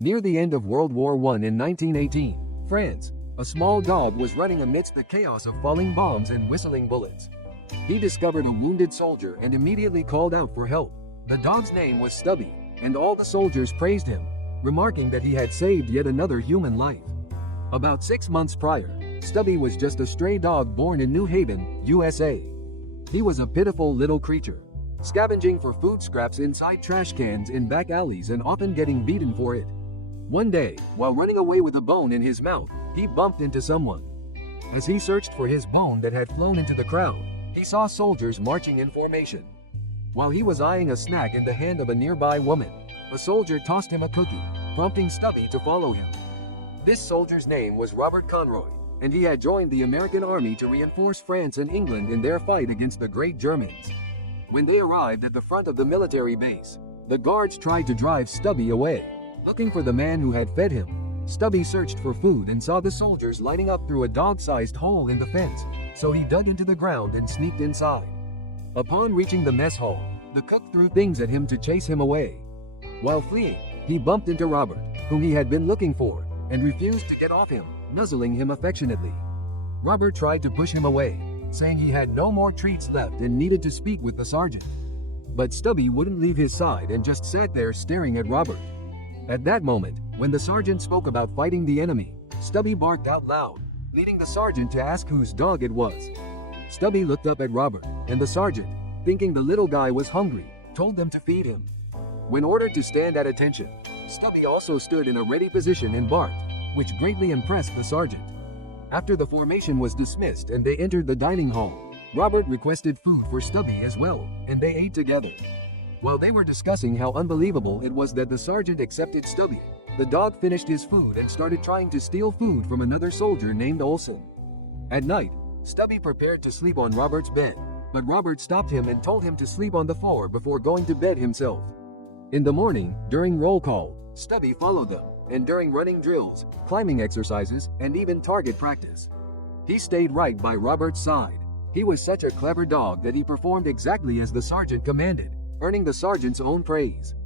Near the end of World War I in 1918, France, a small dog was running amidst the chaos of falling bombs and whistling bullets. He discovered a wounded soldier and immediately called out for help. The dog's name was Stubby, and all the soldiers praised him, remarking that he had saved yet another human life. About 6 months prior, Stubby was just a stray dog born in New Haven, USA. He was a pitiful little creature, scavenging for food scraps inside trash cans in back alleys and often getting beaten for it. One day, while running away with a bone in his mouth, he bumped into someone. As he searched for his bone that had flown into the crowd, he saw soldiers marching in formation. While he was eyeing a snack in the hand of a nearby woman, a soldier tossed him a cookie, prompting Stubby to follow him. This soldier's name was Robert Conroy, and he had joined the American Army to reinforce France and England in their fight against the Great Germans. When they arrived at the front of the military base, the guards tried to drive Stubby away. Looking for the man who had fed him, Stubby searched for food and saw the soldiers lining up through a dog-sized hole in the fence, so he dug into the ground and sneaked inside. Upon reaching the mess hall, the cook threw things at him to chase him away. While fleeing, he bumped into Robert, whom he had been looking for, and refused to get off him, nuzzling him affectionately. Robert tried to push him away, saying he had no more treats left and needed to speak with the sergeant. But Stubby wouldn't leave his side and just sat there staring at Robert. At that moment, when the sergeant spoke about fighting the enemy, Stubby barked out loud, leading the sergeant to ask whose dog it was. Stubby looked up at Robert, and the sergeant, thinking the little guy was hungry, told them to feed him. When ordered to stand at attention, Stubby also stood in a ready position and barked, which greatly impressed the sergeant. After the formation was dismissed and they entered the dining hall, Robert requested food for Stubby as well, and they ate together. While they were discussing how unbelievable it was that the sergeant accepted Stubby, the dog finished his food and started trying to steal food from another soldier named Olson. At night, Stubby prepared to sleep on Robert's bed, but Robert stopped him and told him to sleep on the floor before going to bed himself. In the morning, during roll call, Stubby followed them, and during running drills, climbing exercises, and even target practice, he stayed right by Robert's side. He was such a clever dog that he performed exactly as the sergeant commanded, earning the sergeant's own praise.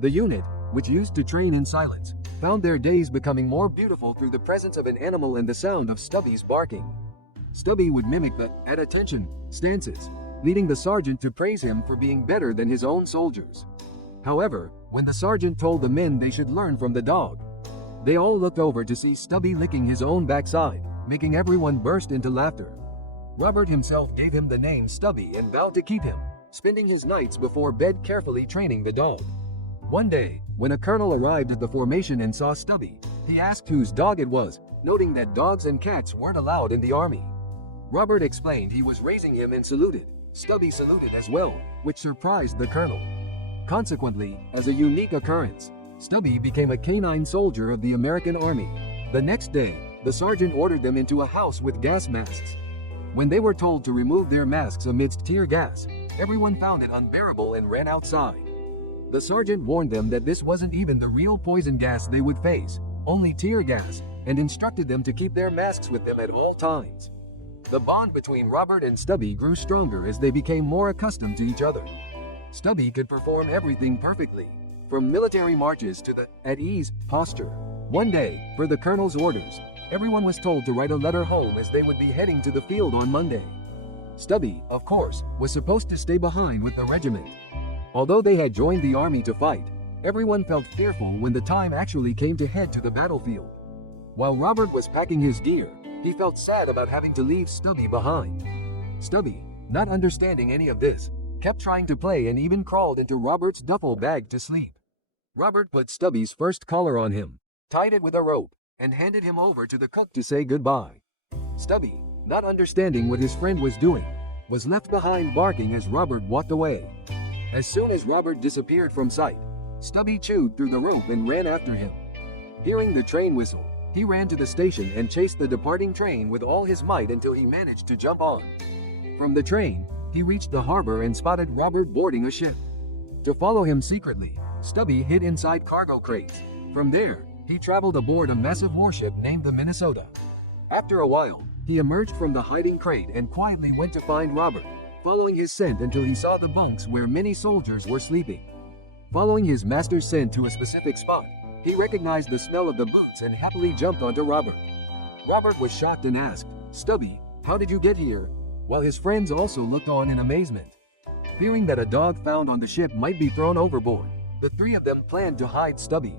The unit, which used to train in silence, found their days becoming more beautiful through the presence of an animal and the sound of Stubby's barking. Stubby would mimic the "at attention" stances, leading the sergeant to praise him for being better than his own soldiers. However, when the sergeant told the men they should learn from the dog, they all looked over to see Stubby licking his own backside, making everyone burst into laughter. Robert himself gave him the name Stubby and vowed to keep him, spending his nights before bed carefully training the dog. One day, when a colonel arrived at the formation and saw Stubby, he asked whose dog it was, noting that dogs and cats weren't allowed in the army. Robert explained he was raising him and saluted. Stubby saluted as well, which surprised the colonel. Consequently, as a unique occurrence, Stubby became a canine soldier of the American Army. The next day, the sergeant ordered them into a house with gas masks. When they were told to remove their masks amidst tear gas, everyone found it unbearable and ran outside. The sergeant warned them that this wasn't even the real poison gas they would face, only tear gas, and instructed them to keep their masks with them at all times. The bond between Robert and Stubby grew stronger as they became more accustomed to each other. Stubby could perform everything perfectly, from military marches to the at-ease posture. One day, per the colonel's orders, everyone was told to write a letter home as they would be heading to the field on Monday. Stubby, of course, was supposed to stay behind with the regiment. Although they had joined the army to fight, everyone felt fearful when the time actually came to head to the battlefield. While Robert was packing his gear, he felt sad about having to leave Stubby behind. Stubby, not understanding any of this, kept trying to play and even crawled into Robert's duffel bag to sleep. Robert put Stubby's first collar on him, tied it with a rope, and handed him over to the cook to say goodbye. Stubby, not understanding what his friend was doing, was left behind barking as Robert walked away. As soon as Robert disappeared from sight, Stubby chewed through the rope and ran after him. Hearing the train whistle, he ran to the station and chased the departing train with all his might until he managed to jump on. From the train, he reached the harbor and spotted Robert boarding a ship. To follow him secretly, Stubby hid inside cargo crates. From there, he traveled aboard a massive warship named the Minnesota. After a while, he emerged from the hiding crate and quietly went to find Robert, following his scent until he saw the bunks where many soldiers were sleeping. Following his master's scent to a specific spot, He recognized the smell of the boots and happily jumped onto Robert. Robert was shocked and asked, "Stubby, how did you get here?" While his friends also looked on in amazement. Fearing that a dog found on the ship might be thrown overboard, the three of them planned to hide Stubby.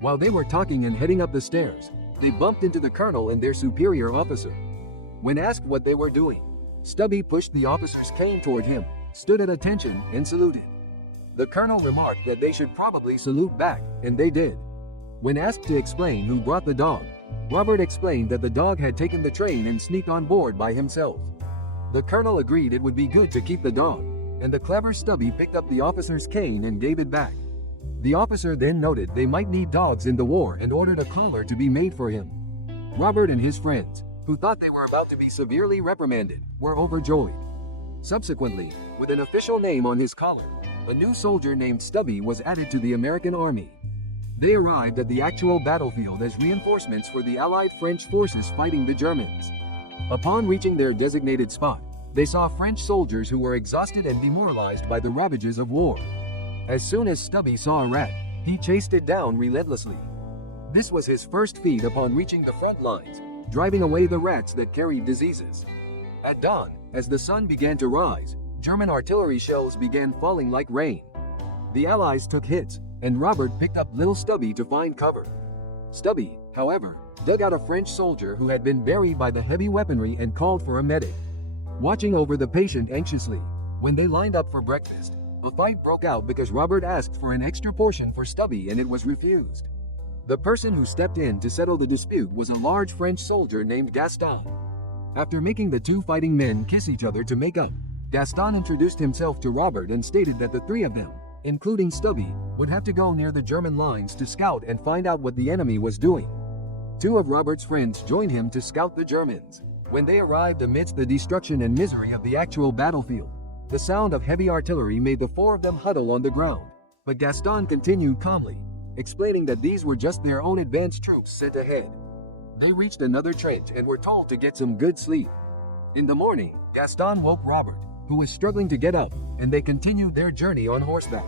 While they were talking and heading up the stairs, they bumped into the colonel and their superior officer. When asked what they were doing, Stubby pushed the officer's cane toward him, stood at attention, and saluted. The colonel remarked that they should probably salute back, and they did. When asked to explain who brought the dog, Robert explained that the dog had taken the train and sneaked on board by himself. The colonel agreed it would be good to keep the dog, and the clever Stubby picked up the officer's cane and gave it back. The officer then noted they might need dogs in the war and ordered a collar to be made for him. Robert and his friends, who thought they were about to be severely reprimanded, were overjoyed. Subsequently, with an official name on his collar, a new soldier named Stubby was added to the American Army. They arrived at the actual battlefield as reinforcements for the Allied French forces fighting the Germans. Upon reaching their designated spot, they saw French soldiers who were exhausted and demoralized by the ravages of war. As soon as Stubby saw a rat, he chased it down relentlessly. This was his first feat upon reaching the front lines, driving away the rats that carried diseases. At dawn, as the sun began to rise, German artillery shells began falling like rain. The Allies took hits, and Robert picked up little Stubby to find cover. Stubby, however, dug out a French soldier who had been buried by the heavy weaponry and called for a medic. Watching over the patient anxiously, when they lined up for breakfast, a fight broke out because Robert asked for an extra portion for Stubby and it was refused. The person who stepped in to settle the dispute was a large French soldier named Gaston. After making the two fighting men kiss each other to make up, Gaston introduced himself to Robert and stated that the three of them, including Stubby, would have to go near the German lines to scout and find out what the enemy was doing. Two of Robert's friends joined him to scout the Germans. When they arrived amidst the destruction and misery of the actual battlefield, the sound of heavy artillery made the four of them huddle on the ground. But Gaston continued calmly, explaining that these were just their own advanced troops sent ahead. They reached another trench and were told to get some good sleep. In the morning, Gaston woke Robert, who was struggling to get up, and they continued their journey on horseback.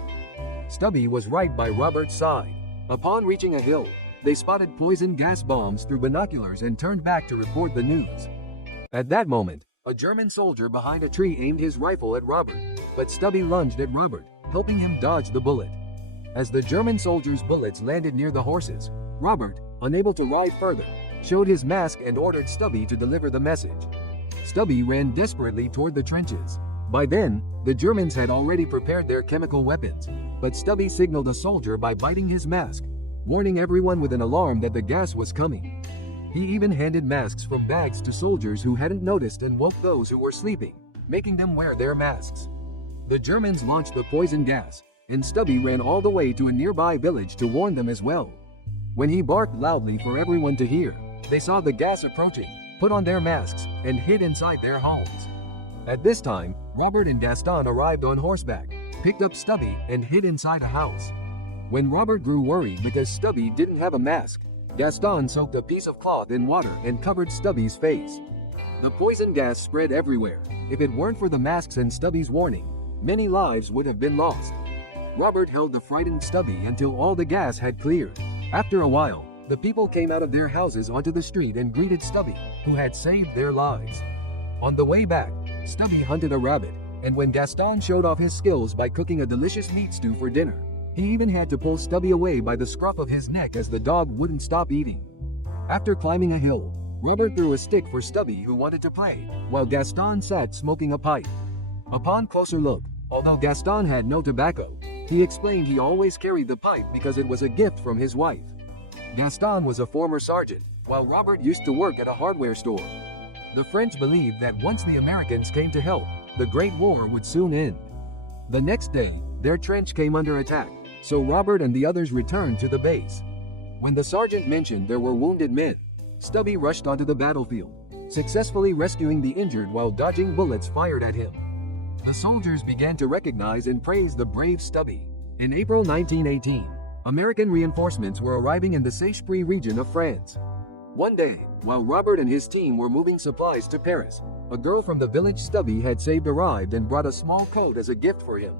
Stubby was right by Robert's side. Upon reaching a hill, they spotted poison gas bombs through binoculars and turned back to report the news. At that moment, a German soldier behind a tree aimed his rifle at Robert, but Stubby lunged at Robert, helping him dodge the bullet. As the German soldier's bullets landed near the horses, Robert, unable to ride further, showed his mask and ordered Stubby to deliver the message. Stubby ran desperately toward the trenches. By then, the Germans had already prepared their chemical weapons, but Stubby signaled a soldier by biting his mask, warning everyone with an alarm that the gas was coming. He even handed masks from bags to soldiers who hadn't noticed and woke those who were sleeping, making them wear their masks. The Germans launched the poison gas, and Stubby ran all the way to a nearby village to warn them as well. When he barked loudly for everyone to hear, they saw the gas approaching, put on their masks, and hid inside their homes. At this time, Robert and Gaston arrived on horseback, picked up Stubby, and hid inside a house. When Robert grew worried because Stubby didn't have a mask, Gaston soaked a piece of cloth in water and covered Stubby's face. The poison gas spread everywhere. If it weren't for the masks and Stubby's warning, many lives would have been lost. Robert held the frightened Stubby until all the gas had cleared. After a while, the people came out of their houses onto the street and greeted Stubby, who had saved their lives. On the way back, Stubby hunted a rabbit, and when Gaston showed off his skills by cooking a delicious meat stew for dinner, he even had to pull Stubby away by the scruff of his neck as the dog wouldn't stop eating. After climbing a hill, Robert threw a stick for Stubby, who wanted to play, while Gaston sat smoking a pipe. Upon closer look, although Gaston had no tobacco, he explained he always carried the pipe because it was a gift from his wife. Gaston was a former sergeant, while Robert used to work at a hardware store. The French believed that once the Americans came to help, the Great War would soon end. The next day, their trench came under attack, so Robert and the others returned to the base. When the sergeant mentioned there were wounded men, Stubby rushed onto the battlefield, successfully rescuing the injured while dodging bullets fired at him. The soldiers began to recognize and praise the brave Stubby. In April 1918, American reinforcements were arriving in the Seychelles region of France. One day, while Robert and his team were moving supplies to Paris, a girl from the village Stubby had saved arrived and brought a small coat as a gift for him.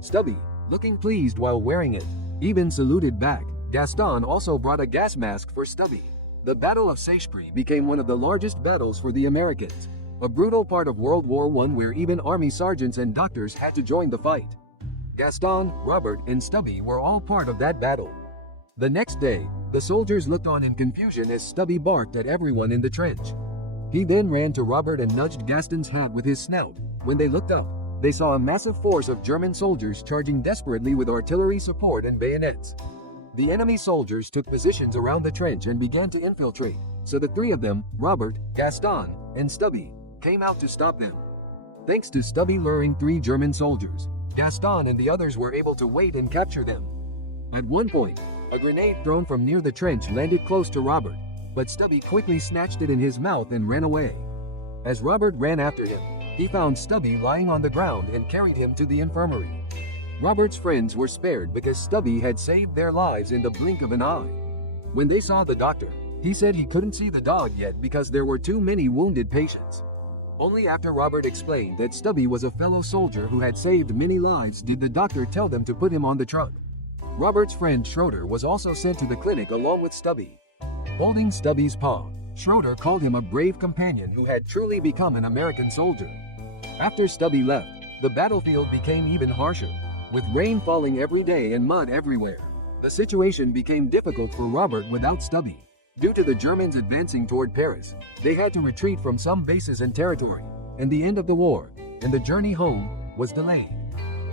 Stubby, looking pleased while wearing it, even saluted back, Gaston also brought a gas mask for Stubby. The Battle of Seicheprey became one of the largest battles for the Americans, a brutal part of World War I where even army sergeants and doctors had to join the fight. Gaston, Robert, and Stubby were all part of that battle. The next day, the soldiers looked on in confusion as Stubby barked at everyone in the trench. He then ran to Robert and nudged Gaston's hat with his snout. When they looked up, they saw a massive force of German soldiers charging desperately with artillery support and bayonets. The enemy soldiers took positions around the trench and began to infiltrate, so the three of them, Robert, Gaston, and Stubby, came out to stop them. Thanks to Stubby luring 3 German soldiers, Gaston and the others were able to wait and capture them. At one point, a grenade thrown from near the trench landed close to Robert, but Stubby quickly snatched it in his mouth and ran away. As Robert ran after him, he found Stubby lying on the ground and carried him to the infirmary. Robert's friends were spared because Stubby had saved their lives in the blink of an eye. When they saw the doctor, he said he couldn't see the dog yet because there were too many wounded patients. Only after Robert explained that Stubby was a fellow soldier who had saved many lives did the doctor tell them to put him on the truck. Robert's friend Schroeder was also sent to the clinic along with Stubby. Holding Stubby's paw, Schroeder called him a brave companion who had truly become an American soldier. After Stubby left, the battlefield became even harsher, with rain falling every day and mud everywhere. The situation became difficult for Robert without Stubby. Due to the Germans advancing toward Paris, they had to retreat from some bases and territory, and the end of the war, and the journey home, was delayed.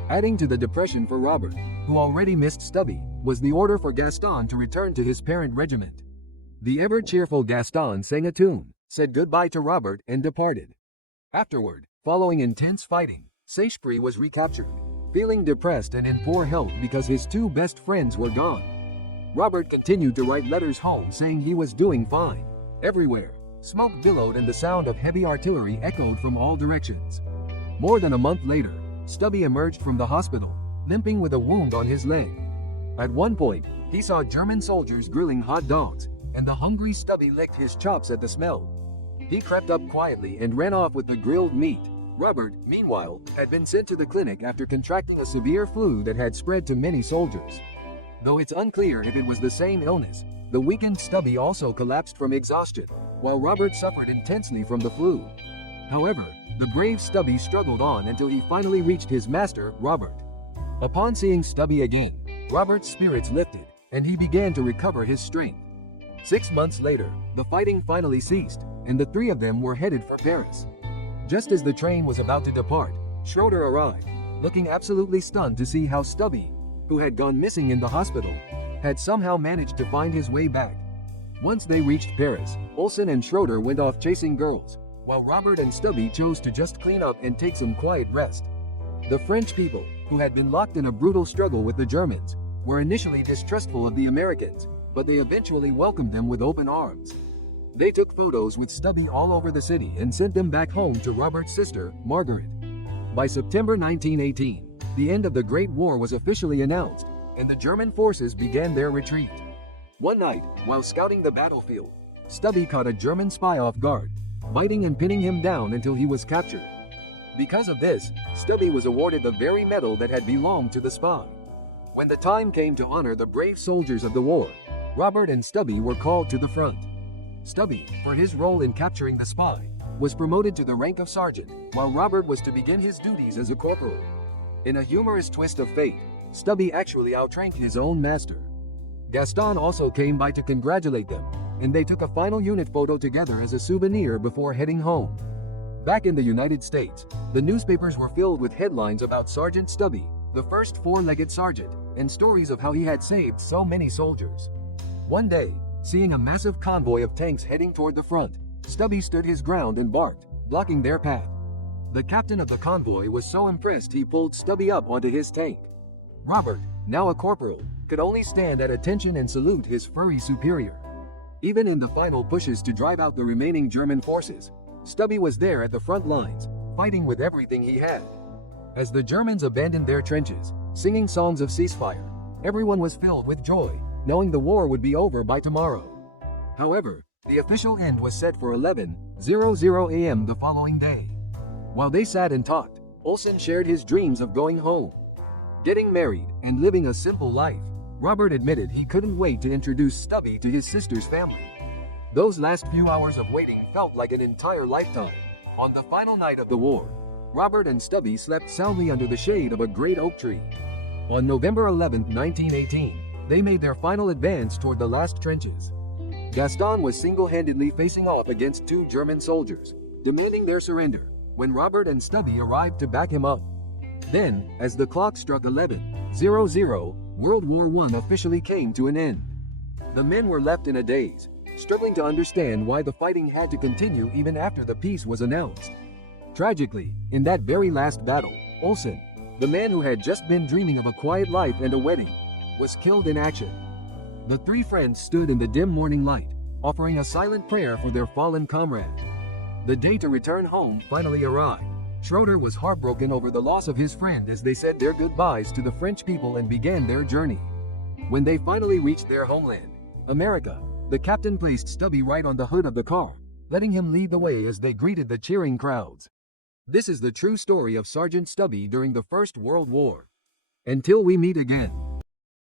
Adding to the depression for Robert, who already missed Stubby, was the order for Gaston to return to his parent regiment. The ever-cheerful Gaston sang a tune, said goodbye to Robert, and departed. Afterward, following intense fighting, Seicheprey was recaptured, feeling depressed and in poor health because his 2 best friends were gone. Robert continued to write letters home saying he was doing fine. Everywhere, smoke billowed and the sound of heavy artillery echoed from all directions. More than a month later, Stubby emerged from the hospital, limping with a wound on his leg. At one point, he saw German soldiers grilling hot dogs, and the hungry Stubby licked his chops at the smell. He crept up quietly and ran off with the grilled meat. Robert, meanwhile, had been sent to the clinic after contracting a severe flu that had spread to many soldiers. Though it's unclear if it was the same illness, the weakened Stubby also collapsed from exhaustion, while Robert suffered intensely from the flu. However, the brave Stubby struggled on until he finally reached his master, Robert. Upon seeing Stubby again, Robert's spirits lifted, and he began to recover his strength. 6 months later, the fighting finally ceased, and the 3 of them were headed for Paris. Just as the train was about to depart, Schroeder arrived, looking absolutely stunned to see how Stubby, who had gone missing in the hospital, had somehow managed to find his way back. Once they reached Paris, Olsen and Schroeder went off chasing girls, while Robert and Stubby chose to just clean up and take some quiet rest. The French people, who had been locked in a brutal struggle with the Germans, were initially distrustful of the Americans, but they eventually welcomed them with open arms. They took photos with Stubby all over the city and sent them back home to Robert's sister, Margaret. By September 1918, the end of the Great War was officially announced, and the German forces began their retreat. One night, while scouting the battlefield, Stubby caught a German spy off guard, biting and pinning him down until he was captured. Because of this, Stubby was awarded the very medal that had belonged to the spy. When the time came to honor the brave soldiers of the war, Robert and Stubby were called to the front. Stubby, for his role in capturing the spy, was promoted to the rank of sergeant, while Robert was to begin his duties as a corporal. In a humorous twist of fate, Stubby actually outranked his own master. Gaston also came by to congratulate them, and they took a final unit photo together as a souvenir before heading home. Back in the United States, the newspapers were filled with headlines about Sergeant Stubby, the first 4-legged sergeant, and stories of how he had saved so many soldiers. One day, seeing a massive convoy of tanks heading toward the front, Stubby stood his ground and barked, blocking their path. The captain of the convoy was so impressed he pulled Stubby up onto his tank. Robert, now a corporal, could only stand at attention and salute his furry superior. Even in the final pushes to drive out the remaining German forces, Stubby was there at the front lines, fighting with everything he had. As the Germans abandoned their trenches, singing songs of ceasefire, everyone was filled with joy, knowing the war would be over by tomorrow. However, the official end was set for 11:00 a.m. the following day. While they sat and talked, Olsen shared his dreams of going home, getting married, and living a simple life. Robert admitted he couldn't wait to introduce Stubby to his sister's family. Those last few hours of waiting felt like an entire lifetime. On the final night of the war, Robert and Stubby slept soundly under the shade of a great oak tree. On November 11, 1918, they made their final advance toward the last trenches. Gaston was single-handedly facing off against 2 German soldiers, demanding their surrender, when Robert and Stubby arrived to back him up. Then, as the clock struck 11:00, World War I officially came to an end. The men were left in a daze, struggling to understand why the fighting had to continue even after the peace was announced. Tragically, in that very last battle, Olsen, the man who had just been dreaming of a quiet life and a wedding, was killed in action. The 3 friends stood in the dim morning light, offering a silent prayer for their fallen comrade. The day to return home finally arrived. Schroeder was heartbroken over the loss of his friend as they said their goodbyes to the French people and began their journey. When they finally reached their homeland, America, the captain placed Stubby right on the hood of the car, letting him lead the way as they greeted the cheering crowds. This is the true story of Sergeant Stubby during the First World War. Until we meet again.